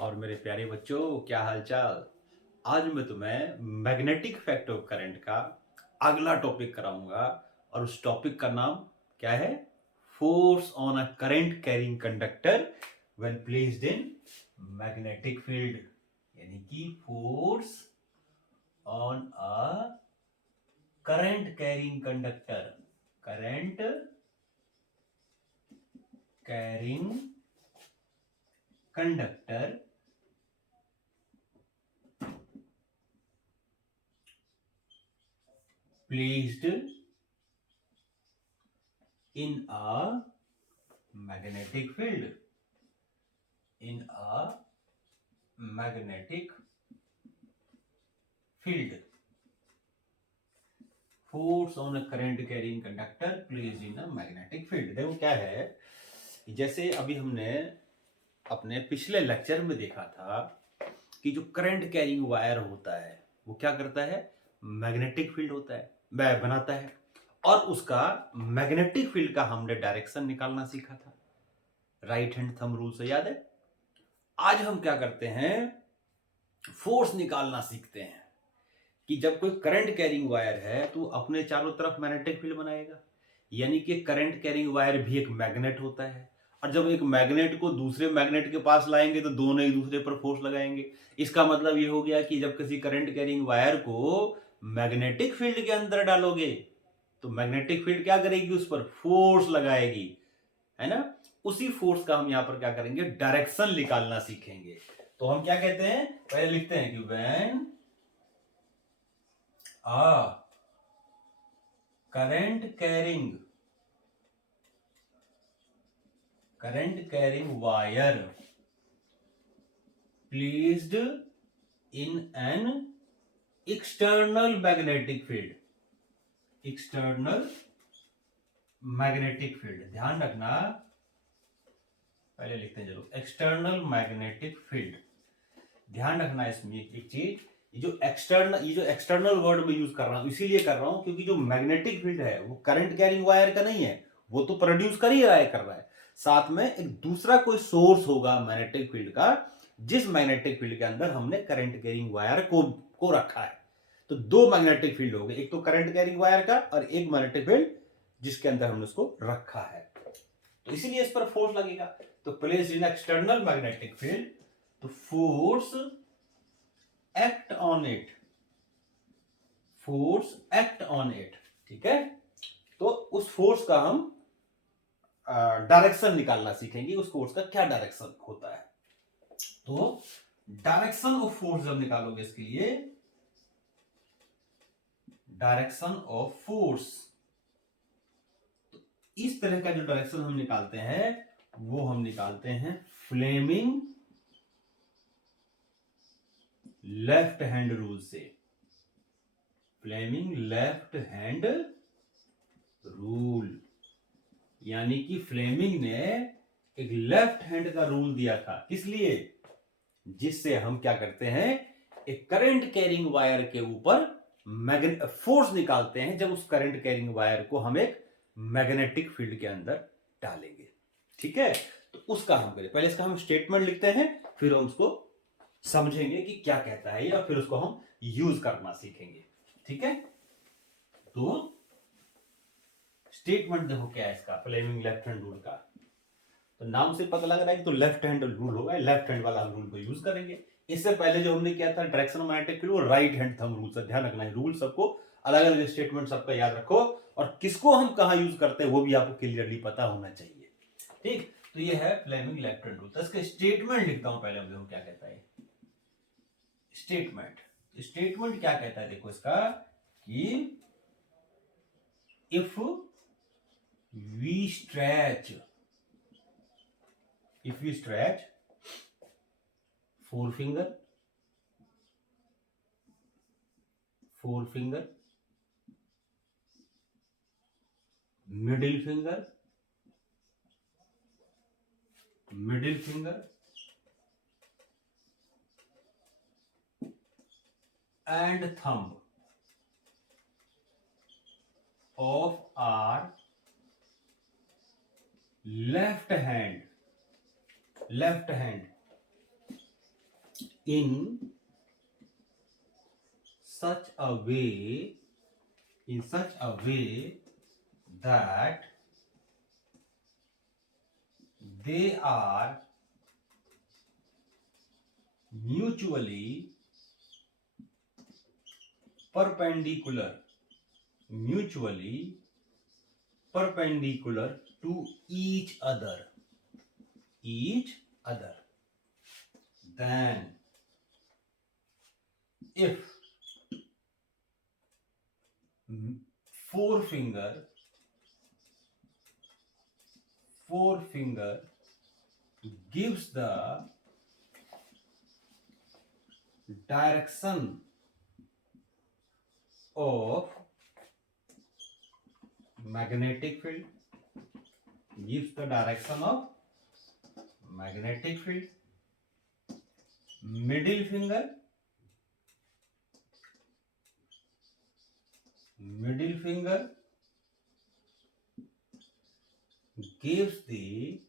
और मेरे प्यारे बच्चों, क्या हालचाल। आज मैं तुम्हें मैग्नेटिक इफेक्ट ऑफ करंट का अगला टॉपिक कराऊंगा। और उस टॉपिक का नाम क्या है? Force on a current carrying conductor when placed in magnetic field. यानी कि force on a current carrying conductor, current carrying conductor placed in a magnetic field, in a magnetic field. Force on a current carrying conductor placed in a magnetic field. देखो क्या है, जैसे अभी हमने अपने पिछले लेक्चर में देखा था कि जो करंट कैरिंग वायर होता है वो क्या करता है? मैग्नेटिक फील्ड होता है, वह बनाता है। और उसका मैग्नेटिक फील्ड का हमने डायरेक्शन निकालना सीखा था राइट हैंड थंब रूल से, याद है? आज हम क्या करते हैं, फोर्स निकालना सीखते हैं कि जब कोई करंट कैरिंग वायर है तो अपने चारों तरफ मैग्नेटिक फील्ड बनाएगा। यानी कि करंट कैरिंग वायर भी एक मैग्नेट होता है। और जब एक मैग्नेट को दूसरे मैग्नेट के पास लाएंगे तो दोनों एक दूसरे पर फोर्स लगाएंगे। इसका मतलब ये हो गया कि जब किसी करंट कैरिंग वायर को मैग्नेटिक फील्ड के अंदर डालोगे तो मैग्नेटिक फील्ड क्या करेगी? उस पर फोर्स लगाएगी, है ना? उसी फोर्स का हम यहां पर क्या करेंगे, डायरेक्शन निकालना सीखेंगे। तो हम क्या कहते हैं, पहले लिखते हैं कि when a current carrying wire placed in an external magnetic field, external magnetic field, ध्यान रखना, पहले लिखते हैं जरूर, एक्सटर्नल मैग्नेटिक फील्ड। ध्यान रखना इसमें एक चीज, ये जो एक्सटर्नल वर्ड में यूज कर रहा हूं इसीलिए कर रहा हूं क्योंकि जो मैग्नेटिक फील्ड है वो करंट कैरिंग वायर का नहीं है, वो तो प्रोड्यूस कर ही रहा है, कर रहा है। साथ में एक दूसरा कोई सोर्स होगा मैग्नेटिक फील्ड का, जिस मैग्नेटिक फील्ड के अंदर हमने करंट कैरिंग वायर को रखा है। तो दो मैग्नेटिक फील्ड हो गए, एक तो करंट कैरिंग वायर का और एक मैग्नेटिक फील्ड जिसके अंदर हमने उसको रखा है। तो इसीलिए इस पर फोर्स लगेगा। तो place in external magnetic field, तो force act on it, force act on it, ठीक है? तो उस फोर्स का हम डायरेक्शन निकालना सीखेंगे, उस फोर्स का क्या डायरेक्शन होता है। तो डायरेक्शन ऑफ फोर्स जब निकालोगे, इसके लिए डायरेक्शन ऑफ फोर्स, तो इस तरह का जो डायरेक्शन हम निकालते हैं वो हम निकालते हैं फ्लेमिंग लेफ्ट हैंड रूल से, फ्लेमिंग लेफ्ट हैंड रूल। यानी कि फ्लेमिंग ने एक लेफ्ट हैंड का रूल दिया था, किस लिए? जिससे हम क्या करते हैं, एक करंट कैरिंग वायर के ऊपर फोर्स निकालते हैं जब उस करंट कैरिंग वायर को हम एक मैग्नेटिक फील्ड के अंदर डालेंगे। ठीक है? तो उसका हम करें, पहले इसका हम स्टेटमेंट लिखते हैं, फिर हम उसको समझेंगे कि क्या कहता है या फिर उसको हम यूज करना सीखेंगे। ठीक है? तो स्टेटमेंट देखो क्या है इसका, फ्लेमिंग लेफ्ट हैंड रूल का। तो नाम से पता लग रहा है कि तो लेफ्ट हैंड रूल होगा, लेफ्ट हैंड वाला हम रूल को यूज करेंगे। इससे पहले जो हमने किया था डायरेक्शन मैग्नेटिक फील्ड, वो राइट हैंड थंब रूल से, ध्यान रखना है रूल सबको, अलग अलग स्टेटमेंट सबका याद रखो, और किसको हम कहां यूज करते हैं वो भी आपको क्लियरली पता होना चाहिए। ठीक? तो ये है फ्लेमिंग लेफ्ट हैंड रूल। तो इसका स्टेटमेंट लिखता हूं पहले, देखो क्या कहता है स्टेटमेंट। स्टेटमेंट क्या कहता है, देखो इसका कि if we stretch, if we stretch forefinger, forefinger, middle finger, middle finger and thumb of our left hand, left hand in such a way that they are mutually perpendicular to each other. Then if forefinger gives the direction of magnetic field, middle finger gives the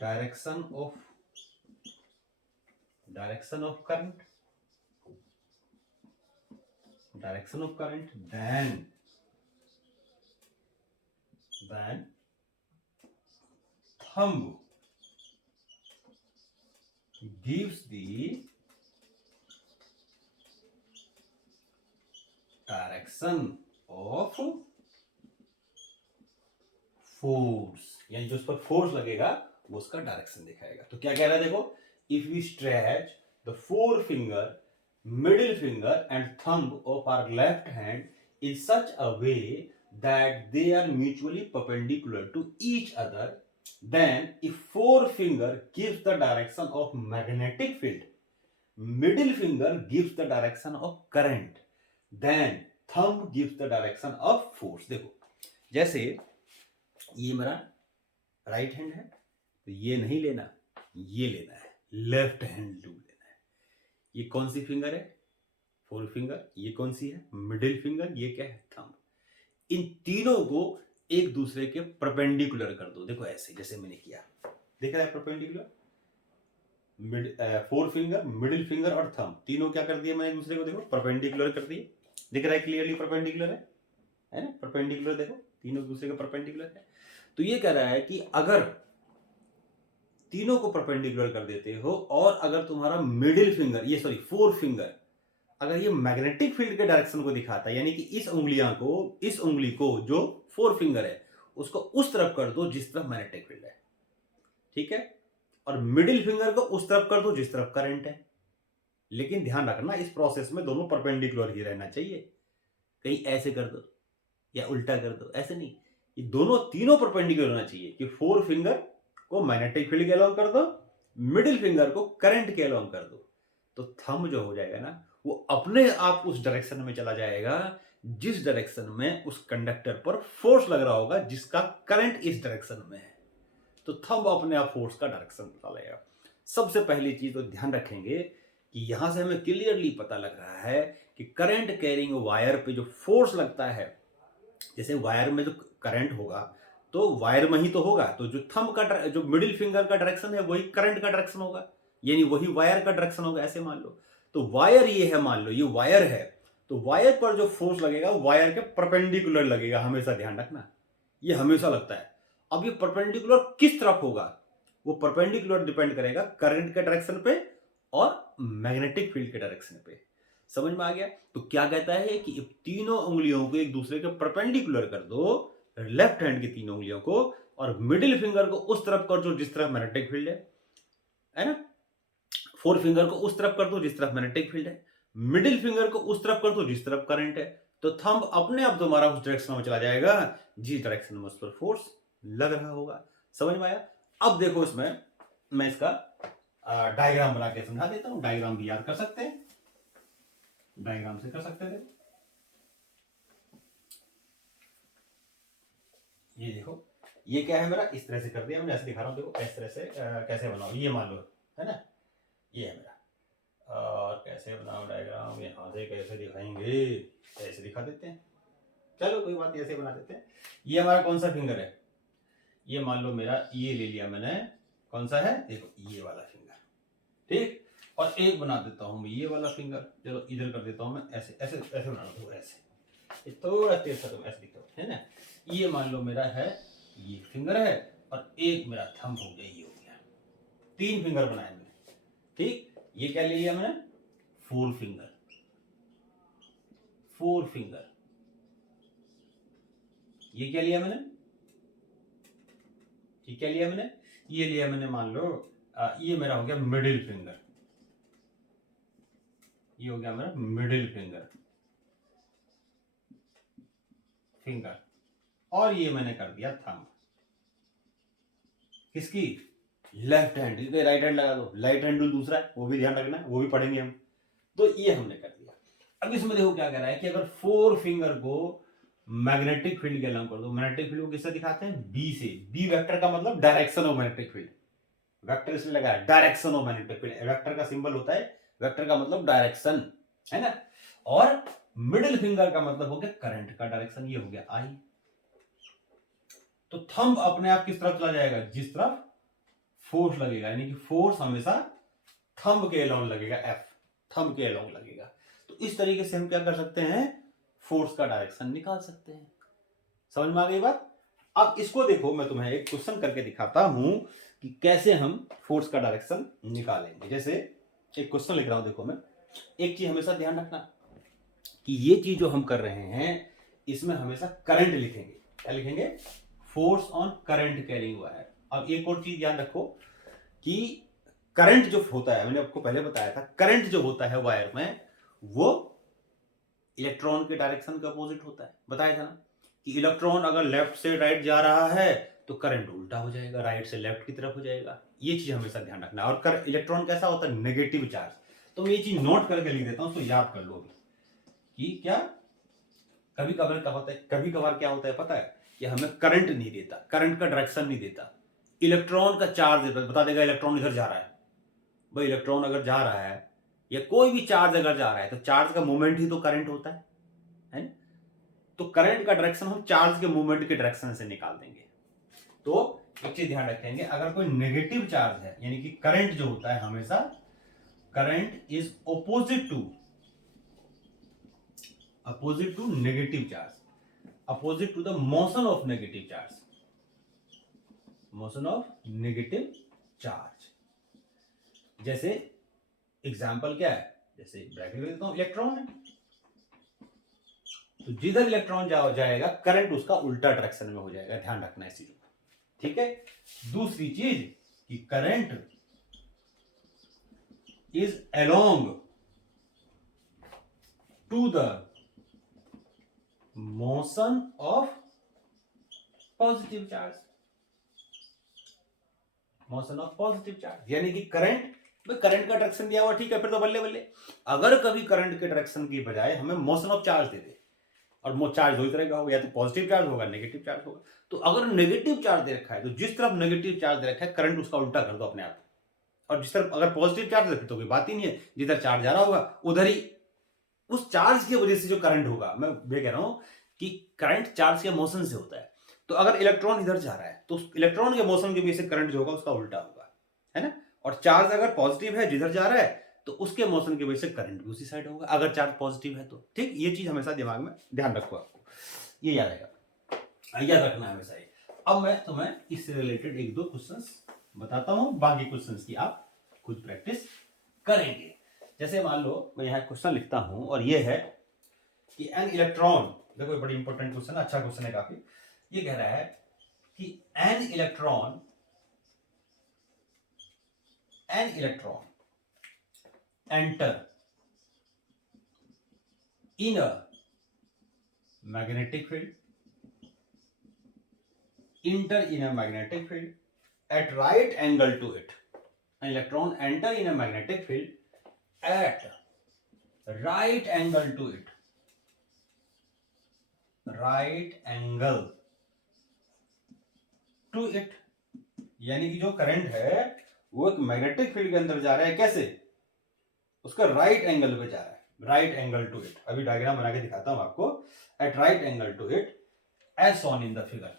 direction of current, then thumb gives the direction of force, यानी जो उस पर force लगेगा वो उसका direction दिखाएगा। तो क्या कह रहा है देखो, if we stretch the four finger, middle finger and thumb of our left hand in such a way that they are mutually perpendicular to each other, then if forefinger gives the direction of magnetic field, middle finger gives the direction of current, then thumb gives the direction of force। देखो जैसे ये मेरा right hand है, तो ये नहीं लेना, ये लेना है, लेफ्ट हैंड रूल लेना है। ये कौन सी फिंगर है? Four finger. ये कौन सी है? Middle finger. ये क्या है? थंब। इन तीनों को एक दूसरे के परपेंडिकुलर कर दो। देखो ऐसे, जैसे मैंने किया, देख रहा है perpendicular. Four finger, middle finger और थंब, तीनों क्या कर दिए मैंने एक दूसरे को, देखो परपेंडिकुलर कर दिए। दिख रहा है क्लियरली परपेंडिकुलर है ना? परपेंडिकुलर, देखो तीनों दूसरे के परपेंडिकुलर है। तो ये कह रहा है कि अगर तीनों को परपेंडिकुलर कर देते हो और अगर तुम्हारा मिडिल फिंगर, ये सॉरी फोर फिंगर, अगर ये मैग्नेटिक फील्ड के डायरेक्शन को दिखाता है, यानी कि इस उंगली को जो फोर फिंगर है उसको उस तरफ कर दो जिस तरफ मैग्नेटिक फील्ड है, ठीक है, और मिडिल फिंगर को उस तरफ कर दो जिस तरफ करंट है। लेकिन ध्यान रखना, इस प्रोसेस में दोनों परपेंडिकुलर ही रहना चाहिए। कहीं ऐसे कर दो या उल्टा कर दो, ऐसे नहीं, ये दोनों तीनों परपेंडिकुलर होना चाहिए कि फोर फिंगर को मैग्नेटिक फील्ड के अलोंग कर दो, मिडिल फिंगर को करंट के अलोंग कर दो। तो थंब जो हो जाएगा ना, वो अपने आप उस डायरेक्शन में चला जाएगा जिस डायरेक्शन में उस कंडक्टर पर फोर्स लग रहा होगा, जिसका करंट इस डायरेक्शन में है। तो थंब अपने आप फोर्स का डायरेक्शन बता लेगा। सबसे पहली चीज तो ध्यान रखेंगे कि यहां से हमें क्लियरली पता लग रहा है कि करंट कैरिंग वायर पे जो फोर्स लगता है, जैसे वायर में जो करंट होगा तो वायर में ही तो होगा, तो जो थंब का जो मिडिल फिंगर का डायरेक्शन है वही करंट का डायरेक्शन होगा, यानी वही वायर का डायरेक्शन होगा, ऐसे मान लो। तो वायर ये है, मान लो ये वायर है, तो वायर पर जो फोर्स लगेगा वायर के परपेंडिकुलर लगेगा, हमेशा ध्यान रखना, ये हमेशा लगता है। अब ये परपेंडिकुलर किस तरफ होगा, वो परपेंडिकुलर डिपेंड करेगा करंट के डायरेक्शन पे और मैग्नेटिक फील्ड के डायरेक्शन पे। समझ में आ गया? तो क्या कहता है कि तीनों उंगलियों को एक दूसरे के परपेंडिकुलर कर दो, लेफ्ट हैंड की तीनों उंगलियों को, और मिडिल फिंगर को उस तरफ कर दो जिस तरफ मैग्नेटिक फील्ड है ना? फोर फिंगर को उस तरफ कर दो जिस तरफ मैग्नेटिक फील्ड है, मिडिल फिंगर को उस तरफ कर दो जिस तरफ करंट है। तो थंब अपने आप तुम्हारा उस डायरेक्शन में चला जाएगा जिस डायरेक्शन में उस पर फोर्स लग रहा होगा। समझ में आया? अब देखो, इसमें मैं इसका डायग्राम बना के समझा देता हूं। डायग्राम भी याद कर सकते हैं, डायग्राम से कर सकते हैं। ये देखो, ये क्या है मेरा, इस तरह से कर दिया मैंने, ऐसे दिखा रहा हूं। देखो इस तरह से कैसे बनाओ, ये मान लो है ना, ये है मेरा। और कैसे बनाओ डायग्राम, यहाँ से कैसे दिखाएंगे, ऐसे दिखा देते हैं। चलो कोई बात नहीं, ऐसे बना देते हैं। ये हमारा कौन सा फिंगर है, ये मान लो मेरा, ये ले लिया मैंने कौन सा है, देखो ये वाला फिंगर, ठीक। और एक बना देता हूं मैं ये वाला फिंगर, चलो इधर कर देता हूं मैं, ऐसे ऐसे ऐसे बना दो, ऐसे ये थोड़ा तेज सा ऐसे दिखता है ना। ये मान लो मेरा है, ये फिंगर है, और एक मेरा थंब हो गया, ये हो गया, 3 फिंगर बनाए मैंने, ठीक। ये क्या ले लिया मैंने, 4 फिंगर, 4 फिंगर। ये क्या लिया मैंने, ये क्या लिया मैंने, ये लिया मैंने मान लो ये मेरा हो गया मिडिल फिंगर, ये हो गया मेरा मिडिल फिंगर, फिंगर। और ये मैंने कर दिया थंब, किसकी, लेफ्ट हैंड, राइट हैंड लगा दो, राइट हैंड दूसरा है, वो भी ध्यान रखना है, वो भी पढ़ेंगे हम। तो ये हमने कर दिया। अब इसमें देखो क्या कह रहा है कि अगर 4 फिंगर को मैग्नेटिक फील्ड के अलाउ कर दो, मैग्नेटिक फील्ड को किससे दिखाते हैं, बी से। बी वेक्टर का मतलब direction of magnetic field, vector इसमें लगा है, direction of magnetic field, vector का सिंबल होता है, वेक्टर का मतलब डायरेक्शन, है ना। और मिडिल फिंगर का मतलब हो गया करंट का डायरेक्शन, ये हो गया आई। तो थंब अपने आप किस तरफ चला जाएगा, जिस तरफ फोर्स लगेगा, यानी कि फोर्स हमेशा थंब के अलाउंग लगेगा, एफ थंब के अलाउंग लगेगा। तो इस तरीके से हम क्या कर सकते हैं, फोर्स का डायरेक्शन निकाल सकते हैं। समझ में आ गई बात। अब इसको देखो, मैं तुम्हें एक क्वेश्चन करके दिखाता हूं कि कैसे हम फोर्स का डायरेक्शन निकालेंगे। जैसे एक क्वेश्चन लिख रहा हूं, देखो मैं, एक चीज हमेशा ध्यान रखना कि ये चीज जो हम कर रहे हैं इसमें हमेशा करंट लिखेंगे। क्या लिखेंगे, force on current carrying wire. अब एक और चीज ध्यान रखो कि करंट जो होता है, मैंने आपको पहले बताया था, करंट जो होता है वायर में वो इलेक्ट्रॉन के डायरेक्शन के अपोजिट होता है। बताया था ना कि इलेक्ट्रॉन अगर लेफ्ट से राइट जा रहा है तो करंट उल्टा हो जाएगा, राइट से लेफ्ट की तरफ हो जाएगा। ये चीज हमेशा ध्यान रखना। और इलेक्ट्रॉन कैसा होता है, नेगेटिव चार्ज। तो मैं ये चीज नोट करके लिख देता हूं, उसको याद कर लो अभी कि क्या कभी कभार क्या होता है, कभी कभार क्या होता है पता है, कि हमें करंट नहीं देता, करंट का डायरेक्शन नहीं देता, इलेक्ट्रॉन का चार्ज देता, बता देगा इलेक्ट्रॉन इधर जा रहा है। भाई इलेक्ट्रॉन अगर जा रहा है या कोई भी चार्ज अगर जा रहा है तो चार्ज का मूवमेंट ही तो करंट होता है ना? तो करंट का डायरेक्शन हम चार्ज के मूवमेंट के डायरेक्शन से निकाल देंगे। तो एक चीज ध्यान रखेंगे, अगर कोई नेगेटिव चार्ज है, यानी कि करंट जो होता है हमेशा, current is opposite to negative charge, opposite to the motion of negative charge, motion of negative charge. जैसे एग्जाम्पल क्या है, जैसे ब्रैकेट में देता हूं, इलेक्ट्रॉन है, तो जिधर इलेक्ट्रॉन जाएगा करंट उसका उल्टा डायरेक्शन में हो जाएगा। ध्यान रखना इस चीज को, ठीक है। दूसरी चीज कि current is along to the motion of positive charge, motion of positive charge, यानी कि करंट का डायरेक्शन दिया हुआ, ठीक है, फिर तो बल्ले बल्ले। अगर कभी करंट के डायरेक्शन की बजाय हमें मोशन ऑफ चार्ज दे दे, और वो चार्ज दो तरह का होगा, या तो पॉजिटिव चार्ज होगा, नेगेटिव चार्ज होगा। तो अगर नेगेटिव चार्ज दे रखा है तो जिस तरफ नेगेटिव चार्ज दे रखा है करंट उसका उल्टा कर दो अपने आप, और जिस तरफ अगर पॉजिटिव चार्ज रखे तो कोई बात ही नहीं है, जिधर चार्ज जा रहा होगा उधर ही उस चार्ज की वजह से जो करंट होगा, मैं ये कह रहा हूं कि करंट चार्ज के मोशन से होता है। तो अगर इलेक्ट्रॉन इधर जा रहा है तो इलेक्ट्रॉन के मोशन की वजह से करंट जो होगा उसका उल्टा होगा, है ना। और चार्ज अगर पॉजिटिव है जिधर जा रहा है तो उसके मोशन की वजह से करंट भी उसी साइड होगा, अगर चार्ज पॉजिटिव है तो। ठीक, ये चीज हमेशा दिमाग में ध्यान रखो, आपको ये याद आएगा, याद रखना है हमेशा ये। अब मैं तुम्हें इससे रिलेटेड एक दो क्वेश्चंस बताता हूं, बाकी क्वेश्चंस की आप खुद प्रैक्टिस करेंगे। जैसे मान लो मैं यहां क्वेश्चन लिखता हूं, और ये है कि एन इलेक्ट्रॉन, देखो बड़ी इंपॉर्टेंट क्वेश्चन है, अच्छा क्वेश्चन है काफी। ये कह रहा है कि an electron enter in a magnetic field, enter in a magnetic field at right angle to it. An electron enter in a magnetic field at right angle to it, right angle to it, यानी कि जो current है वो एक magnetic field के अंदर जा रहा है, कैसे, उसका राइट एंगल पे जा रहा है, राइट एंगल टू इट। अभी डायग्राम बना के दिखाता हूं आपको। At right angle to it as shown in the figure,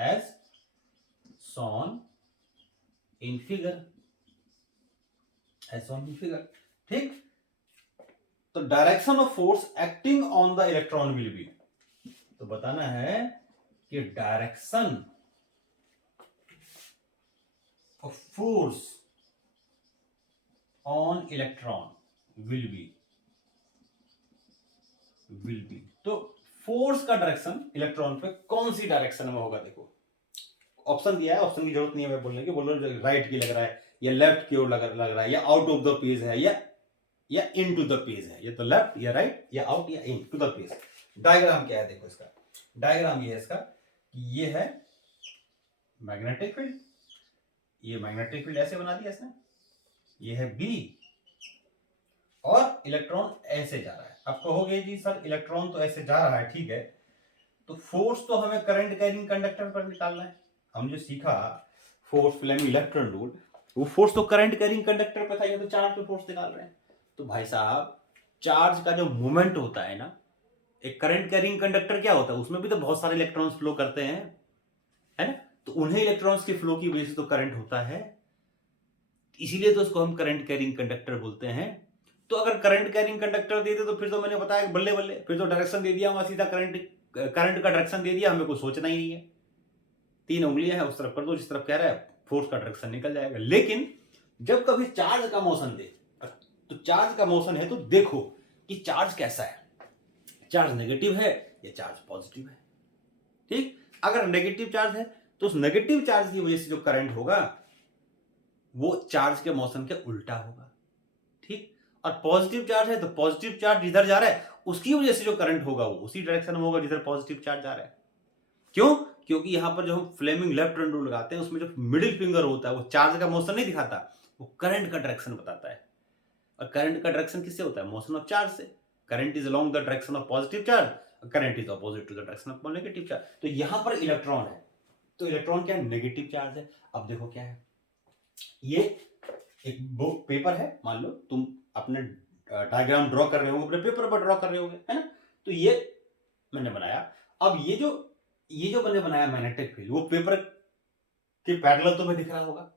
as shown in figure, as on in figure. ठीक, तो direction of force acting on the electron will be, तो बताना है कि direction of force on electron will be, तो force का direction electron पे कौन सी डायरेक्शन में होगा। देखो ऑप्शन दिया है, ऑप्शन की जरूरत नहीं है मैं बोलने की, बोलो राइट की लग रहा है या लेफ्ट की ओर लग रहा है या आउट ऑफ द पेज है या इन टू द पेज है, ये तो लेफ्ट या राइट या आउट या इन टू द पेज। डायग्राम क्या है देखो इसका, डायग्राम ये है इसका कि ये है मैग्नेटिक फील्ड, ये मैग्नेटिक फील्ड ऐसे बना दिया इसने, ये है बी और इलेक्ट्रॉन ऐसे जा रहा है। अब कहोगे जी सर इलेक्ट्रॉन तो ऐसे जा रहा है, ठीक है, तो फोर्स तो हमें करंट कैरिंग कंडक्टर पर निकालना है। हम जो सीखा फोर्स फ्लेमिंग इलेक्ट्रॉन रूल, वो फोर्स तो करंट कैरिंग कंडक्टर पे था, ये तो चार्ज पे फोर्स निकाल रहे हैं। तो भाई साहब चार्ज का जो मूवमेंट होता है ना, एक करंट कैरिंग कंडक्टर क्या होता है, उसमें भी तो बहुत सारे इलेक्ट्रॉन्स फ्लो करते हैं, है ना, तो उन्हें इलेक्ट्रॉन्स के फ्लो की वजह से तो करंट होता है, इसीलिए तो उसको हम करंट कैरिंग कंडक्टर बोलते हैं। तो अगर करंट कैरिंग कंडक्टर दे दे तो फिर तो मैंने बताया बल्ले बल्ले, फिर तो डायरेक्शन दे दिया, वहां सीधा करंट का डायरेक्शन दे दिया, हमें कुछ सोचना ही नहीं है, 3 उंगलियां हैं उस तरफ कर दो जिस तरफ कह रहा है, फोर्स का डायरेक्शन निकल जाएगा। लेकिन जब कभी चार्ज का मोशन दे, तो चार्ज का मोशन है तो देखो कि चार्ज कैसा है, चार्ज नेगेटिव है या चार्ज पॉजिटिव है। ठीक, अगर नेगेटिव चार्ज है तो उस नेगेटिव चार्ज की वजह से जो करंट होगा वो चार्ज के मोशन के उल्टा होगा। ठीक, और पॉजिटिव चार्ज है तो पॉजिटिव चार्ज जिधर जा रहा है उसकी वजह से जो करंट होगा वो उसी डायरेक्शन में होगा जिधर पॉजिटिव चार्ज जा रहा है। क्यों? क्योंकि यहां पर जो हम फ्लेमिंग लेफ्ट हैंड रूल लगाते हैं उसमें जो मिडिल फिंगर होता है वो चार्ज का मोशन नहीं दिखाता, वो करंट का डायरेक्शन बताता है। और करंट का डायरेक्शन किससे होता है? मोशन ऑफ चार्ज से। Current is along the direction of positive charge, current is opposite to the direction of negative charge. तो यहां पर इलेक्ट्रॉन है, तो इलेक्ट्रॉन क्या है? नेगेटिव चार्ज है। अब देखो क्या है, ये एक पेपर है, मान लो तुम अपने डायग्राम ड्रॉ कर रहे हो, अपने पेपर पर ड्रॉ कर रहे होगे, है ना, तो ये मैंने बनाया। अब ये जो मैंने बनाया मैग्नेटिक फील्ड, वो पेपर के पैरेलल तो में दिख रहा होगा,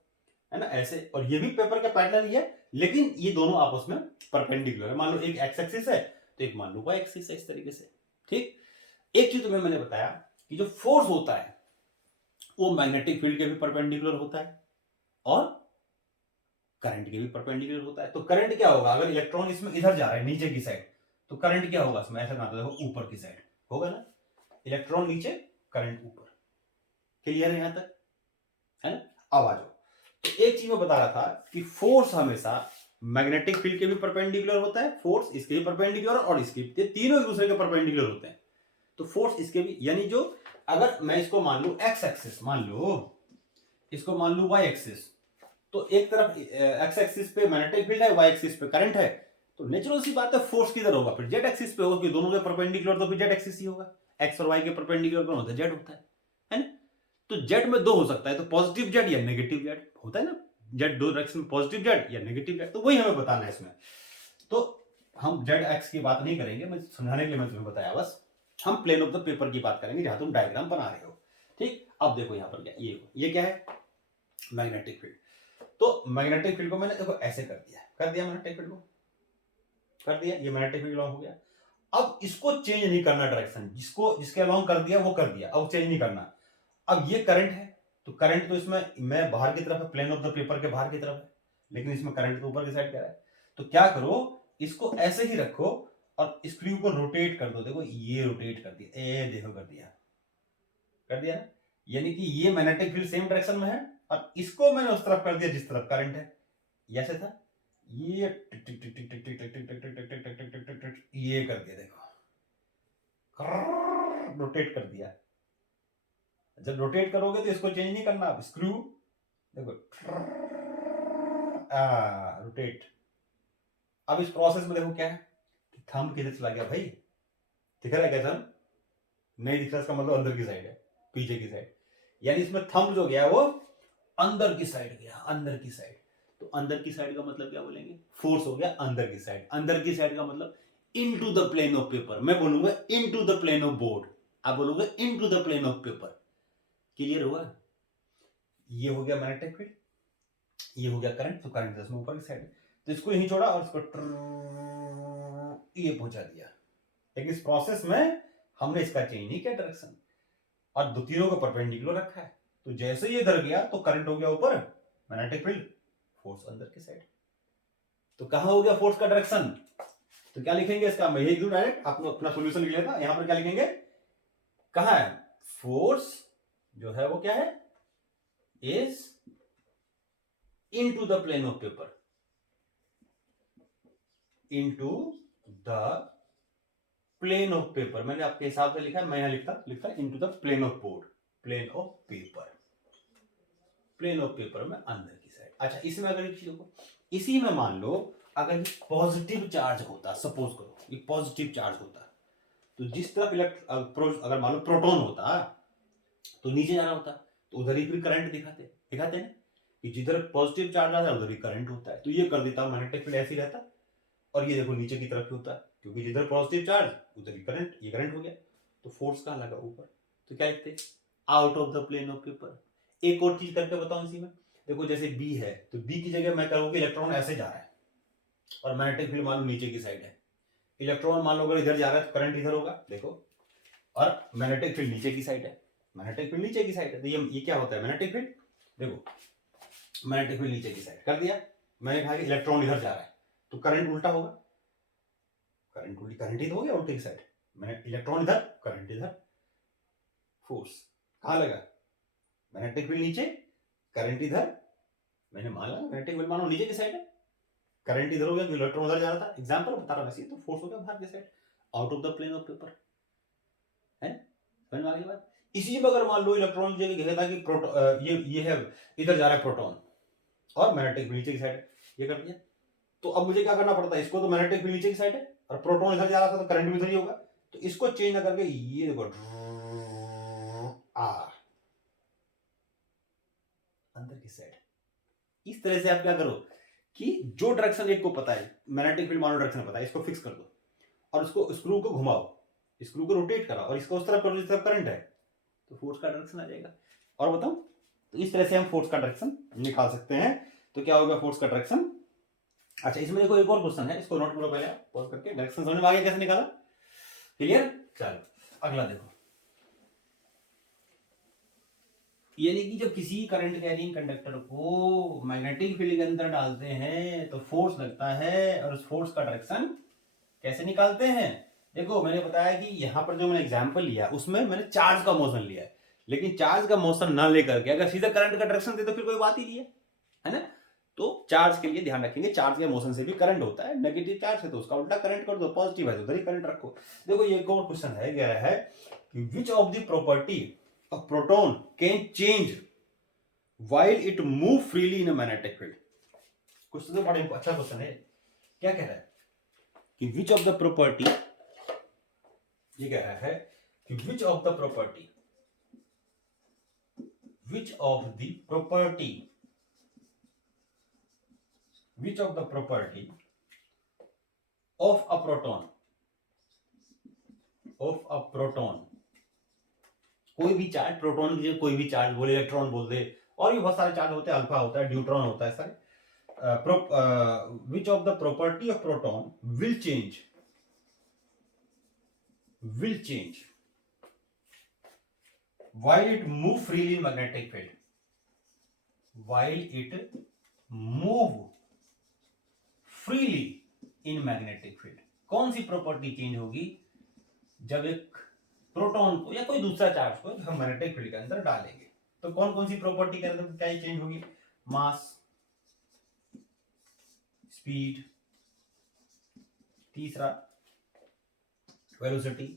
है ना, ऐसे, और ये भी पेपर के पैरेलल ही है, लेकिन ये दोनों आपस में परपेंडिकुलर है। मान लो एक एक्स एक्सिस है तो एक मान लो वाई एक्सिस है, इस तरीके से। ठीक, एक चीज तुम्हें मैंने बताया कि जो फोर्स होता है वो मैग्नेटिक फील्ड के भी परपेंडिकुलर होता है और करंट के भी परपेंडिकुलर होता है। तो करंट क्या होगा, अगर इलेक्ट्रॉन इसमें इधर जा रहा है नीचे की साइड, तो करंट क्या होगा इसमें, ऐसा बनाते देखो, ऊपर की साइड होगा ना, इलेक्ट्रॉन नीचे करंट ऊपर। क्लियर है यहां तक, है ना? अब आ जाओ, तो एक चीज मैं बता रहा था कि फोर्स हमेशा मैग्नेटिक फील्ड के भी परपेंडिकुलर होता है, फोर्स इसके भी परपेंडिकुलर और इसके, ये तीनों एक दूसरे के परपेंडिकुलर होते हैं। तो फोर्स इसके भी, यानी जो, अगर मैं इसको मान लू एक्स एक्सिस, मान लो इसको मान लू वाई एक्सिस, तो एक तरफ एक्स एक्सिस पे मैग्नेटिक फील्ड है, वाई एक्सिस पे करंट है, तो नेचुरल सी बात है फोर्स किधर होगा, फिर जेड एक्सिस पे होगा, कि दोनों के परपेंडिकुलर तो फिर जेड एक्सिस ही होगा। एक्स और वाई के परपेंडिकुलर कौन होता है? जेड होता है ना? तो जेड में दो हो सकता है, तो पॉजिटिव जेड या नेगेटिव जेड होता है ना, जेड दो डायरेक्शन में, पॉजिटिव जेड या नेगेटिव जेड, तो वही हमें बताना है इसमें। तो हम जेड एक्स की बात नहीं करेंगे, मैं समझाने के लिए मैं तुम्हें बताया बस, हम प्लेन ऑफ द पेपर की बात करेंगे जहां तुम डायग्राम बना रहे हो। ठीक, अब देखो यहां पर क्या, ये क्या है? Magnetic field. तो मैग्नेटिक फील्ड को मैंने देखो ऐसे कर दिया मैग्नेटिक फील्ड को कर दिया, ये मैग्नेटिक फील्ड अलोंग हो गया। अब इसको चेंज नहीं करना डायरेक्शन, जिसके अलोंग कर दिया वो कर दिया, अब चेंज नहीं करना। अब ये करंट है, तो करंट तो इसमें मैं बाहर की तरफ है, प्लेन ऑफ द पेपर के बाहर की तरफ है, लेकिन इसमें करंट तो ऊपर की साइड कह रहा है। तो क्या करो, इसको ऐसे ही रखो और स्क्रू को रोटेट कर दो। देखो ये रोटेट कर दिया, ए देखो कर दिया ना, यानी कि ये मैग्नेटिक फील्ड सेम डायरेक्शन में है और इसको मैंने उस तरफ कर दिया जिस तरफ करंट है। ऐसे था, ये टिक टिक टिक टिक टिक टिक टिक टिक टिक टिक टिक टिक टिक टिक टिक टिक ये कर दिया, देखो रोटेट कर दिया। जब रोटेट करोगे तो इसको चेंज नहीं करना, आप स्क्रू देखो रोटेट। अब इस प्रोसेस में देखो क्या है, थंब किधर चला गया भाई, दिख रहा है क्या थंब? नहीं दिख रहा, इसका मतलब अंदर की साइड है, पीछे की साइड, यानी इसमें थंब जो गया वो अंदर की साइड गया, अंदर की साइड। तो अंदर की साइड का मतलब क्या बोलेंगे? फोर्स हो गया अंदर की साइड। अंदर की साइड का मतलब into the plane of paper, मैं बोलूंगा into the plane of board, आप बोलोगे into the plane of paper. Clear हुआ? ये हो गया मैग्नेटिक फील्ड। ये हो गया करंट, तो करंट इसमें ऊपर की साइड, तो इसको यहीं छोड़ा और इसको ये पहुंचा दिया। लेकिन इस प्रोसेस में हमने इसका चेंज नहीं किया डायरेक्शन, और दो तीनों को परपेंडिकुलर रखा है, तो जैसे ये इधर गया तो करंट हो गया ऊपर, मैग्नेटिक फील्ड, फोर्स अंदर की साइड। तो कहां हो गया फोर्स का डायरेक्शन? तो क्या लिखेंगे इसका, मैं यही डायरेक्ट आपको अपना सॉल्यूशन लिख लेता। यहां पर क्या लिखेंगे, कहां है फोर्स जो है वो क्या है, is into the plane of paper, into the plane of paper. मैंने आपके हिसाब से लिखा, मैं यहां लिखता into the plane of board, plane of paper, plane of paper में अंदर की साइड। अच्छा, इसमें अगर एक चीज देखो, इसी में मान लो अगर पॉजिटिव चार्ज होता, सपोज करो ये पॉजिटिव चार्ज होता, तो जिस तरफ अगर मान लो प्रोटॉन होता तो नीचे जाना होता, तो उधर ही फिर करंट दिखाते हैं कि जिधर पॉजिटिव चार्ज आता है उधर ही करंट होता है। तो ये कर देता, मैग्नेटिक फील्ड ऐसे ही रहता, और ये देखो नीचे की तरफ ही होता है, क्योंकि जिधर पॉजिटिव चार्ज उधर ही करंट, ये करंट हो गया। तो फोर्स कहां लगा, ऊपर। तो क्या लिखते, out of the plane of paper. एक और चीज करके बताऊं इसी में, देखो जैसे बी है, तो बी की जगह मैं कहूंगा इलेक्ट्रॉन ऐसे जा रहा है, और मैग्नेटिक फील्ड मान लो नीचे की साइड है। इलेक्ट्रॉन मान लो अगर इधर जा रहा है तो करंट इधर होगा, देखो, और मैग्नेटिक फील्ड नीचे की साइड है, मैग्नेटिक फील्ड नीचे की साइड है, तो ये क्या होता है मैग्नेटिक फील्ड, देखो मैग्नेटिक फील्ड नीचे की साइड कर दिया। मैंने कहा कि इलेक्ट्रॉन इधर जा रहा है तो करंट उल्टा होगा, करंट ही तो हो गया उल्टी साइड, मैंने इलेक्ट्रॉन इधर करंट इधर, फोर्स कहां लगा, मैग्नेटिक फील्ड नीचे करंट इधर, मैंने माना मैग्नेटिक फील्ड मानो नीचे की साइड है, करंट इधर हो गया तो इलेक्ट्रॉन उधर जा रहा था, एग्जांपल बता रहा वैसे, तो फोर्स हो गया बाहर की side, out of the plane of paper है। समझ में आ गई बात। इसी में अगर मान लो इलेक्ट्रॉन जो कहता है कि ये है इधर जा रहा है प्रोटॉन, और मैग्नेटिक फील्ड नीचे की साइड, ये कर दिया, तो अब मुझे क्या करना पड़ता है, इसको तो मैग्नेटिक फील्ड नीचे की साइड है और प्रोटॉन इधर जा रहा था तो करंट भी इधर ही होगा, तो इसको चेंज ना करके ये देखो आर अंदर की साइड। इस तरह से आप क्या करो कि जो डायरेक्शन एक को पता है, मैग्नेटिक फील्ड मानो डायरेक्शन पता है, इसको फिक्स कर दो और उसको स्क्रू को घुमाओ, स्क्रू को रोटेट कराओ और इसको उस तरफ करो जिस तरफ करंट है, तो फोर्स का डायरेक्शन आ जाएगा। और बताओ, तो इस तरह से हम फोर्स का डायरेक्शन निकाल सकते हैं। तो क्या होगा फोर्स का डायरेक्शन। अच्छा, इसमें देखो एक और क्वेश्चन है, इसको नोट करो पहले, पॉज करके, डायरेक्शन समझ में आ गया कैसे निकाला, क्लियर। चलो अगला देखो, यानी कि जब किसी करंट कैरिंग कंडक्टर को मैग्नेटिक फील्ड के अंदर डालते हैं तो फोर्स लगता है, और उस फोर्स का डायरेक्शन कैसे निकालते हैं। देखो मैंने बताया कि यहां पर जो मैंने एग्जांपल लिया उसमें मैंने चार्ज का मोशन लिया है, लेकिन चार्ज का मोशन ना लेकर के अगर सीधा करंट का डायरेक्शन दे तो फिर कोई बात ही नहीं है ना। तो चार्ज के लिए ध्यान रखेंगे, चार्ज के मोशन से भी करंट होता है, नेगेटिव चार्ज है तो उसका उल्टा करंट कर दो, पॉजिटिव है तो उधर ही करंट रखो। देखो ये एक और क्वेश्चन है, कह रहा है कि which of the property of proton can change while it move freely in a magnetic field. Question तो बड़ा अच्छा क्वेश्चन है। क्या कह रहा है कि विच ऑफ द प्रॉपर्टी, ये कह रहा है कि which of the property, which of the property, which of the property of a proton, of a proton, कोई भी चार्ज, प्रोटॉन की जगह कोई भी चार्ज बोले, इलेक्ट्रॉन बोल दे, और भी बहुत सारे चार्ज होते हैं, अल्फा होता है, न्यूट्रॉन होता है, सारे, which of the property of proton will change while it move freely in magnetic field, while it move freely in magnetic field। कौन सी प्रॉपर्टी चेंज होगी जब एक प्रोटॉन को या कोई दूसरा चार्ज को हम मैग्नेटिक फील्ड के अंदर डालेंगे, तो कौन कौन सी प्रॉपर्टी के अंदर क्या चेंज होगी, मास, स्पीड, तीसरा वेलोसिटी,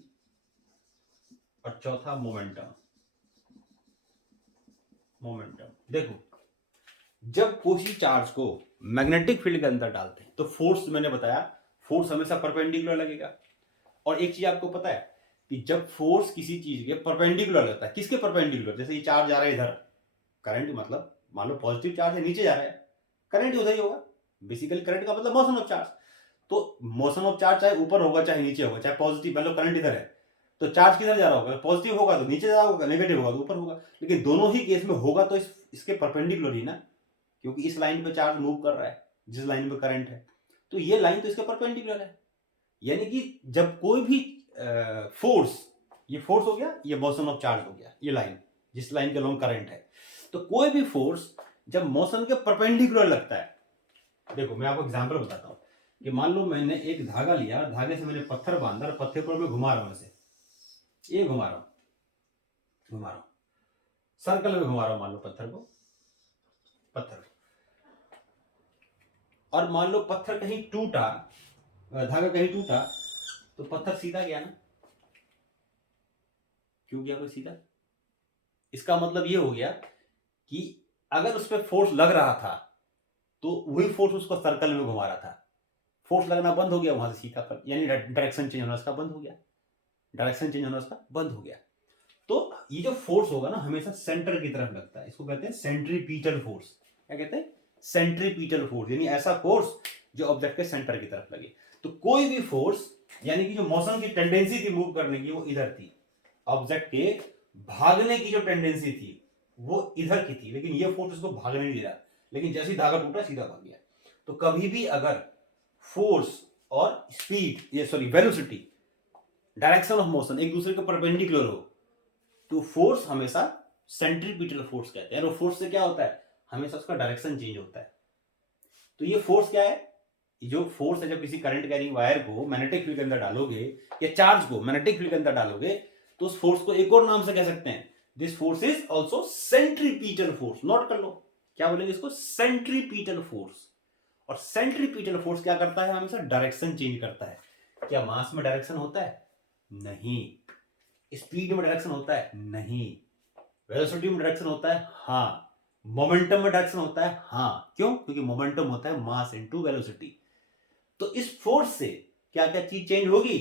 और चौथा मोमेंटम। देखो जब किसी चार्ज को मैग्नेटिक फील्ड के अंदर डालते हैं तो फोर्स, मैंने बताया फोर्स हमेशा परपेंडिकुलर लगेगा, और एक चीज आपको पता है कि जब फोर्स किसी चीज के परपेंडिकुलर लगता है, किसके परपेंडिकुलर, जैसे ये चार्ज जा रहा है इधर, करंट मतलब मान लो पॉजिटिव चार्ज है नीचे जा रहा है, करंट उधर ही होगा, बेसिकली करंट का मतलब मोशन ऑफ चार्ज। तो मोशन ऑफ चार्ज चाहे ऊपर होगा चाहे नीचे होगा, चाहे पॉजिटिव, मतलब करंट इधर है तो चार्ज किधर जा रहा होगा, पॉजिटिव होगा तो नीचे जा रहा होगा, नेगेटिव होगा तो ऊपर होगा, लेकिन दोनों ही केस में होगा तो इसके परपेंडिकुलर ही ना, क्योंकि इस लाइन पे चार्ज मूव कर रहा है जिस लाइन पे करंट है, तो ये लाइन तो इसके परपेंडिकुलर है। यानी कि जब कोई भी फोर्स, ये फोर्स हो गया, ये मोशन ऑफ चार्ज हो गया, ये लाइन जिस लाइन के लॉन्ग करंट है, तो कोई भी फोर्स जब मोशन के परपेंडिकुलर लगता है, देखो मैं आपको एग्जांपल बताता हूं कि मान लो मैंने एक धागा लिया, धागे से मैंने पत्थर बांधा और पत्थर पर मैं घुमा रहा हूं, ऐसे ये घुमा रहा हूं सर्कल में घुमा रहा हूं, मान लो पत्थर को, और मान लो पत्थर कहीं टूटा, धागा कहीं टूटा, तो पत्थर सीधा गया ना, क्यों गया वो सीधा? इसका मतलब ये हो गया कि अगर उस पर फोर्स लग रहा था तो वही फोर्स उसको सर्कल में घुमा रहा था, फोर्स लगना बंद हो गया वहां से सीधा पर, यानी डायरेक्शन चेंज होना उसका बंद हो गया, डायरेक्शन चेंज होना उसका बंद हो गया। तो ये जो फोर्स होगा ना हमेशा सेंटर की तरफ लगता है, इसको कहते हैं सेंट्रीपिटल फोर्स। क्या कहते हैं? सेंट्रीपिटल फोर्स, यानी ऐसा फोर्स जो ऑब्जेक्ट के सेंटर की तरफ लगे। तो कोई भी फोर्स, यानी कि जो मोशन की टेंडेंसी थी मूव करने की वो इधर थी, ऑब्जेक्ट के भागने की जो टेंडेंसी थी वो इधर की थी, लेकिन ये फोर्स उसको भागने नहीं दे रहा, लेकिन जैसे ही धागा टूटा सीधा भाग गया। तो कभी भी अगर फोर्स और स्पीड, ये sorry velocity, direction of motion एक दूसरे के परपेंडिकुलर हो, तो फोर्स हमेशा सेंट्रीपिटल फोर्स कहते हैं। और फोर्स से क्या होता है, हमेशा उसका डायरेक्शन चेंज होता है। तो ये फोर्स क्या है? जो फोर्स है, जब किसी करंट कैरिंग वायर को मैग्नेटिक फील्ड के अंदर डालोगे या चार्ज को मैग्नेटिक फील्ड के अंदर डालोगे, तो उस फोर्स को एक और नाम से कह सकते हैं, this force is also centripetal force. Note कर लो, क्या बोलेंगे इसको? Centripetal force. और सेंट्रीपिटल फोर्स क्या करता है? हमेशा डायरेक्शन चेंज करता है। क्या मास में डायरेक्शन होता है? नहीं। स्पीड में डायरेक्शन होता है? नहीं। वेलोसिटी में डायरेक्शन होता है? हाँ। मोमेंटम में डायरेक्शन होता है? हाँ। क्यों? क्योंकि मोमेंटम होता है मास इनटू वेलोसिटी। तो इस फोर्स से क्या क्या चीज चेंज होगी?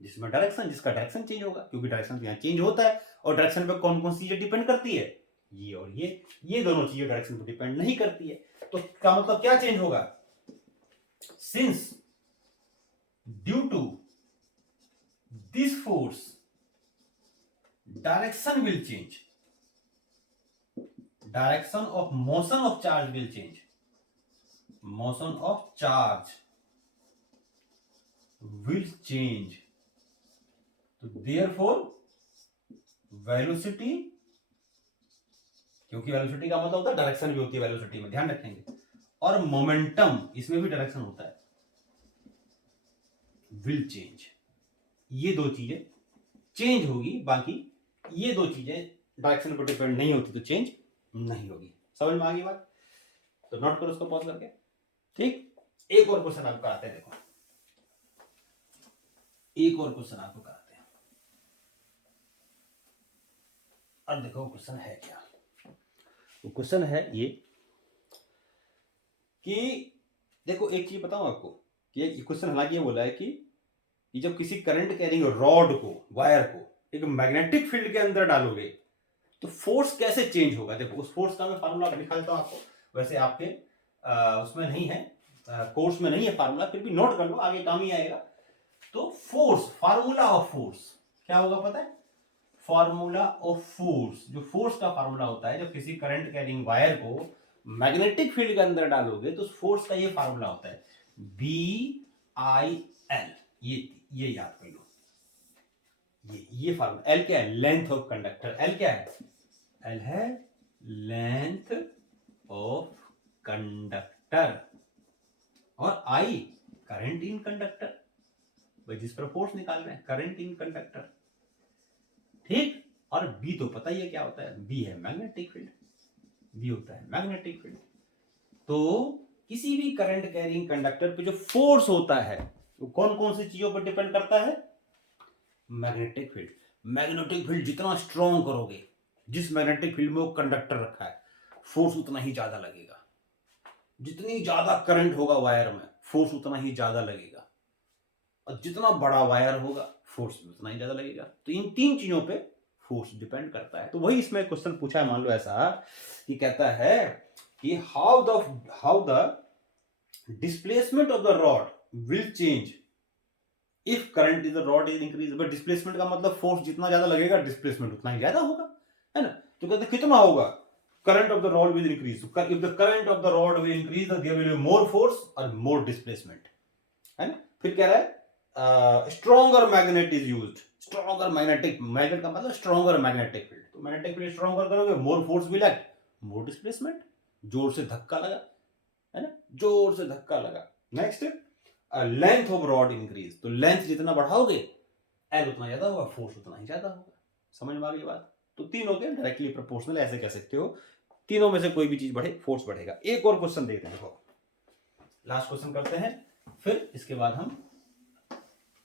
जिसमें डायरेक्शन, जिसका डायरेक्शन चेंज होगा, क्योंकि डायरेक्शन यहाँ चेंज होता है। और डायरेक्शन पे कौन कौन सी चीजें डिपेंड करती है? ये और ये दोनों चीजें डायरेक्शन पर डिपेंड नहीं करती है। तो क्या मतलब क्या चेंज होगा? Since due to this force direction will change, direction of motion of charge will change, motion of charge will change, तो therefore velocity, क्योंकि वेलोसिटी का मतलब होता है डायरेक्शन भी होती है वेलोसिटी में, ध्यान रखेंगे, और मोमेंटम इसमें भी डायरेक्शन होता है, विल चेंज। ये दो चीजें चेंज होगी, बाकी ये दो चीजें डायरेक्शन पर डिपेंड नहीं होती तो चेंज नहीं होगी। समझ में आ गई बात? तो नोट करो उसको पॉज करके। ठीक, एक और क्वेश्चन आपको कराते हैं। देखो एक और क्वेश्चन आपको कराते हैं। अब देखो क्वेश्चन है क्या। तो क्वेश्चन है ये कि देखो एक चीज बताऊं आपको कि ये क्वेश्चन हालांकि ये बोला है कि जब किसी करंट कैरिंग रॉड को, वायर को एक मैग्नेटिक फील्ड के अंदर डालोगे तो फोर्स कैसे चेंज होगा। देखो उस फोर्स का मैं फार्मूला लिखा देता हूं आपको, वैसे आपके उसमें नहीं है, कोर्स में नहीं है फार्मूला, फिर भी नोट कर लो, आगे काम ही आएगा। तो फोर्स, फार्मूला ऑफ फोर्स क्या होगा पता है? फार्मूला ऑफ फोर्स, जो फोर्स का फार्मूला होता है, जब किसी करंट कैरिंग वायर को मैग्नेटिक फील्ड के अंदर डालोगे तो उस फोर्स का ये फार्मूला होता है BIL। ये याद कर लो, ये फार्मूला। एल क्या है? Length of conductor. एल क्या है? एल है लेंथ ऑफ कंडक्टर, और आई करंट इन कंडक्टर, भाई जिस पर फोर्स निकाल रहे हैं, करंट इन कंडक्टर। ठीक, और बी तो पता ही है क्या होता है, बी है मैग्नेटिक फील्ड, बी होता है मैग्नेटिक फील्ड। तो किसी भी करंट कैरिंग कंडक्टर पे जो फोर्स होता है वो कौन कौन सी चीजों पर डिपेंड करता है? Magnetic field. मैग्नेटिक फील्ड जितना स्ट्रॉन्ग करोगे, जिस मैग्नेटिक फील्ड में वो कंडक्टर रखा है, फोर्स उतना ही ज्यादा लगेगा। जितनी ज्यादा करंट होगा वायर में, फोर्स उतना ही ज्यादा लगेगा, और जितना बड़ा वायर होगा फोर्स भी उतना ही ज्यादा लगेगा। तो इन तीन चीजों पे फोर्स डिपेंड करता है। तो वही इसमें क्वेश्चन पूछा है, मान लो ऐसा कि कहता है कि how the displacement of the rod will change if current is the rod is increase. But displacement का मतलब फोर्स जितना ज्यादा लगेगा डिस्प्लेसमेंट उतना ही ज्यादा होगा, है ना। तो कहते कितना होगा? current of the rod will increase. So if the current of the rod will increase, there will be more force or more displacement, है ना. फिर कह रहा है stronger magnet is used. Stronger magnetic, magnet का मतलब stronger magnetic field. तो magnetic field stronger करोगे, more force will act, more displacement. जोर से धक्का लगा, है ना, जोर से धक्का लगा. Next, length of rod increase. तो लेंथ जितना बढ़ाओगे एल उतना ज्यादा होगा, फोर्स उतना ही ज्यादा होगा. समझ में आ गई बात. तो तीनों के डायरेक्टली प्रोपोर्शनल ऐसे कह सकते हो. तीनों में से कोई भी चीज बढ़े फोर्स बढ़ेगा. एक और क्वेश्चन देखते हैं. देखो लास्ट क्वेश्चन करते हैं, फिर इसके बाद हम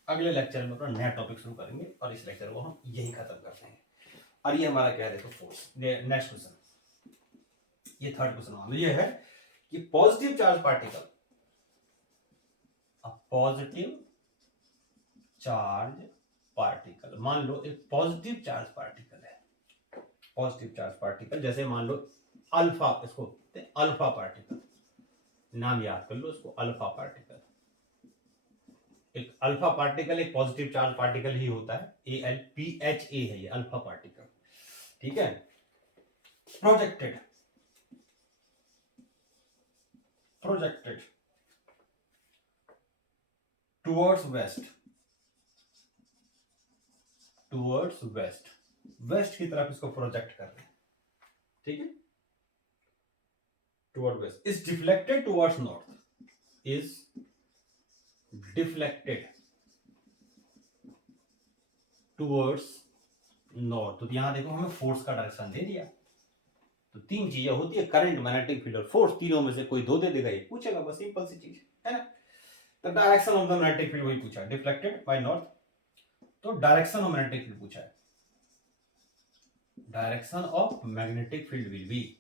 अगले लेक्चर में अपना नया टॉपिक शुरू करेंगे और इस लेक्चर को हम यही खत्म करते हैं. और ये हमारा क्या है, देखो फोर्स. नेक्स्ट क्वेश्चन, ये थर्ड क्वेश्चन मान लो ये है कि positive charge particle, positive charge particle, मान लो एक पॉजिटिव चार्ज पार्टिकल है. पॉजिटिव चार्ज पार्टिकल जैसे मान लो अल्फा, इसको अल्फा पार्टिकल नाम याद कर लो, इसको अल्फा पार्टिकल. एक अल्फा पार्टिकल एक पॉजिटिव चार्ज पार्टिकल ही होता है. ALPHA है ये अल्फा पार्टिकल. ठीक है. प्रोजेक्टेड टुवर्ड्स वेस्ट की तरफ इसको प्रोजेक्ट कर रहे हैं. ठीक है. Toward west is deflected towards north. Is deflected towards north. तो यहां देखो हमें फोर्स का डायरेक्शन दे दिया. तो तीन चीजें होती है, करंट, मैग्नेटिक फील्ड और फोर्स. तीनों में से कोई दो दे देगा, ये पूछेगा बस, सिंपल सी चीज है ना. तो direction of the magnetic field वही पूछा, डिफ्लेक्टेड बाय नॉर्थ. तो डायरेक्शन ऑफ मैग्नेटिक फील्ड पूछा है. Direction of magnetic field will be,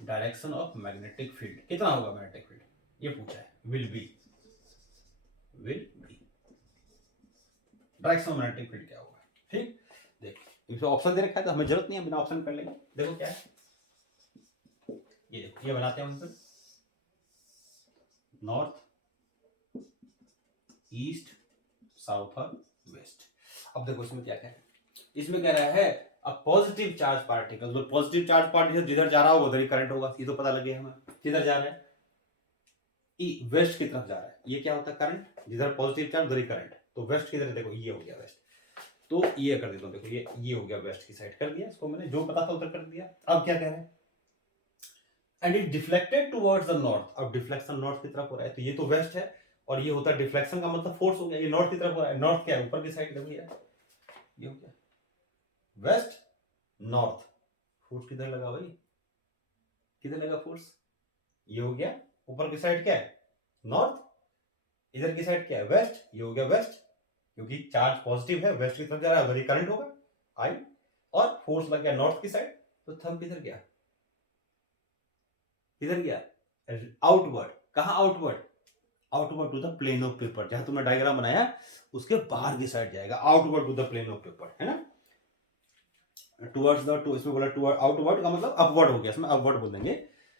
direction of magnetic field कितना होगा मैग्नेटिक फील्ड, ये पूछा है. Will be direction of magnetic field क्या होगा. ठीक. देख इसमें ऑप्शन दे रखा है तो हमें जरूरत नहीं है, बिना ऑप्शन कर लेंगे. देखो क्या है, ये देखो, ये बनाते हैं हम फिर. नॉर्थ, ईस्ट, साउथ और वेस्ट. अब देखो इसमें क्या है, इसमें कह रहा है अब पॉजिटिव चार्ज पार्टिकल. तो पॉजिटिव चार्ज पार्टिकल जिधर जा रहा होगा उधर ही करंट होगा, ये तो पता लगे हमें. किधर जा रहा है, वेस्ट की तरफ जा रहा है. ये क्या होता है, करंट. जिधर पॉजिटिव चार्ज उधर ही करंट. तो वेस्ट की तरफ, देखो ये हो गया वेस्ट. तो ये कर देता हूं, देखो ये हो गया वेस्ट की साइड कर दिया. इसको मैंने जो पता था उधर कर दिया. अब क्या कह रहे हैं, and it deflected towards the north. अब डिफ्लेक्शन नॉर्थ की तरफ हो रहा है. तो ये तो वेस्ट है और ये होता है डिफ्लेक्शन का मतलब फोर्स हो गया. ये नॉर्थ की तरफ हो रहा है. नॉर्थ क्या है, ऊपर की साइड. देखो ये हो गया वेस्ट नॉर्थ. फोर्स किधर लगा भाई, किधर लगा फोर्स, ये हो गया ऊपर की साइड क्या है, नॉर्थ. इधर की साइड क्या है, वेस्ट. ये हो गया वेस्ट, क्योंकि चार्ज पॉजिटिव है, वेस्ट की तरफ जा रहा है, उधर करंट होगा आई. और फोर्स लग गया नॉर्थ की साइड. तो थंब किधर गया, किधर गया, आउटवर्ड. कहां outward, outward to the plane of paper. जहां तुमने डायग्राम बनाया उसके बाहर की साइड जाएगा, outward to the plane of paper, है ना. टुवर्ड्स द, टू इसमें बोला टुवर्ड, आउटवर्ड का मतलब अपवर्ड हो गया. इसमें अपवर्ड बोल देंगे.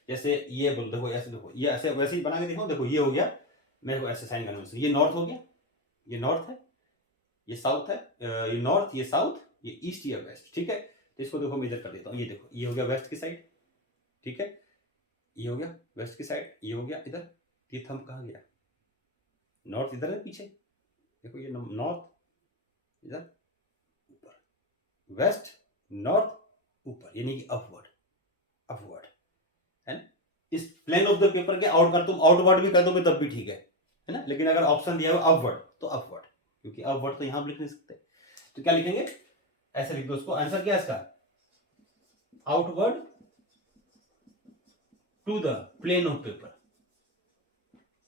जैसे ये बोल, देखो ऐसे, देखो ये ऐसे वैसे ही बना के देखो. देखो ये हो गया, मेरे को ऐसे साइन करना है. ये नॉर्थ हो गया, ये नॉर्थ है, ये साउथ है, ये नॉर्थ, ये साउथ, ये ईस्ट, ये वेस्ट. ठीक है. तो इसको देखो मैं इधर कर देता हूँ. ये देखो ये हो गया वेस्ट की साइड. ठीक है. ये हो गया वेस्ट की साइड. ये हो गया इधर. ये थंब कहाँ गया, नॉर्थ इधर है पीछे. देखो ये नॉर्थ इधर ऊपर, वेस्ट नॉर्थ ऊपर, यानी कि अपवर्ड, अपवर्ड है ना. इस प्लेन ऑफ द पेपर के आउट कर, तुम आउटवर्ड भी कर दोगे तब भी ठीक है ना. लेकिन अगर ऑप्शन दिया हुआ अपवर्ड तो अपवर्ड, क्योंकि अपवर्ड तो यहां लिख नहीं सकते. तो क्या लिखेंगे, ऐसे लिख दो उसको. आंसर क्या है इसका, outward to the plane of paper,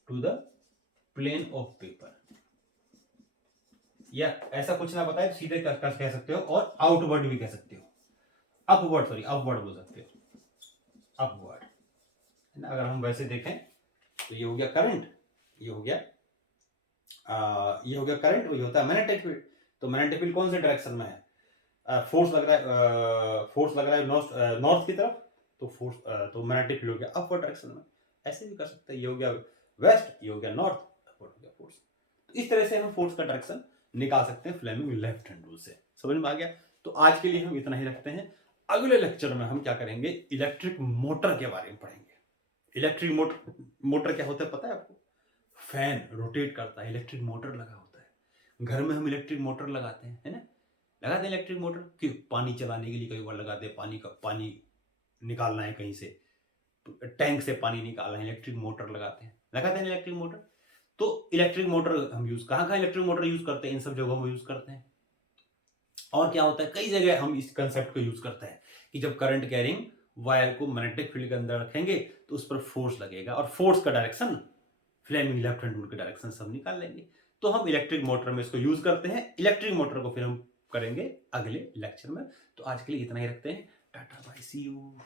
to the plane of paper. या ऐसा कुछ ना बताए तो सीधे कह सकते हो, और आउटवर्ड भी कह सकते हो. अपवर्ड, सॉरी अपवर्ड बोल सकते हो, अपवर्ड है ना. अगर हम वैसे देखें तो ये हो गया करंट, ये हो गया ये हो गया करंट, और ये होता है मैग्नेटिक फील्ड. तो मैग्नेटिक फील्ड कौन से डायरेक्शन में है, फोर्स लग रहा है, फोर्स लग रहा है नॉर्थ की तरफ. तो फोर्स, तो मैग्नेटिक फील्ड हो गया अपवर्ड डायरेक्शन में. ऐसे भी कर सकते हैं. ये हो गया वेस्ट, ये हो गया नॉर्थ, अपवर्ड हो गया फोर्स. तो इस तरह से हम फोर्स का डायरेक्शन निकाल सकते हैं फ्लेमिंग लेफ्ट हैंड रूल से. समझ में आ गया. तो आज के लिए हम इतना ही रखते हैं. अगले लेक्चर में हम क्या करेंगे, इलेक्ट्रिक मोटर के बारे में पढ़ेंगे। इलेक्ट्रिक मोटर, मोटर क्या होता है पता है आपको? फैन रोटेट करता है, इलेक्ट्रिक मोटर लगा होता है। घर में हम इलेक्ट्रिक मोटर लगाते हैं, है ना? लगाते हैं इलेक्ट्रिक मोटर कि पानी चलाने के लिए, कई बार लगाते हैं, पानी निकालना है कहीं से, टैंक से पानी निकालना है, इलेक्ट्रिक मोटर लगाते हैं इलेक्ट्रिक मोटर। तो इलेक्ट्रिक मोटर हम यूज कहाँ इलेक्ट्रिक मोटर यूज करते हैं? इन सब जगहों में यूज करते हैं। और क्या होता है, कई जगह हम इस कंसेप्ट को यूज करते हैं कि जब करंट कैरिंग वायर को मैग्नेटिक फील्ड के अंदर रखेंगे तो उस पर फोर्स लगेगा, और फोर्स का direction Fleming left hand rule के डायरेक्शन से हम निकाल लेंगे। तो हम इलेक्ट्रिक मोटर में इसको यूज करते हैं। इलेक्ट्रिक मोटर को फिर हम करेंगे अगले लेक्चर में। तो आज के लिए इतना ही रखते हैं। Tata bye, see you.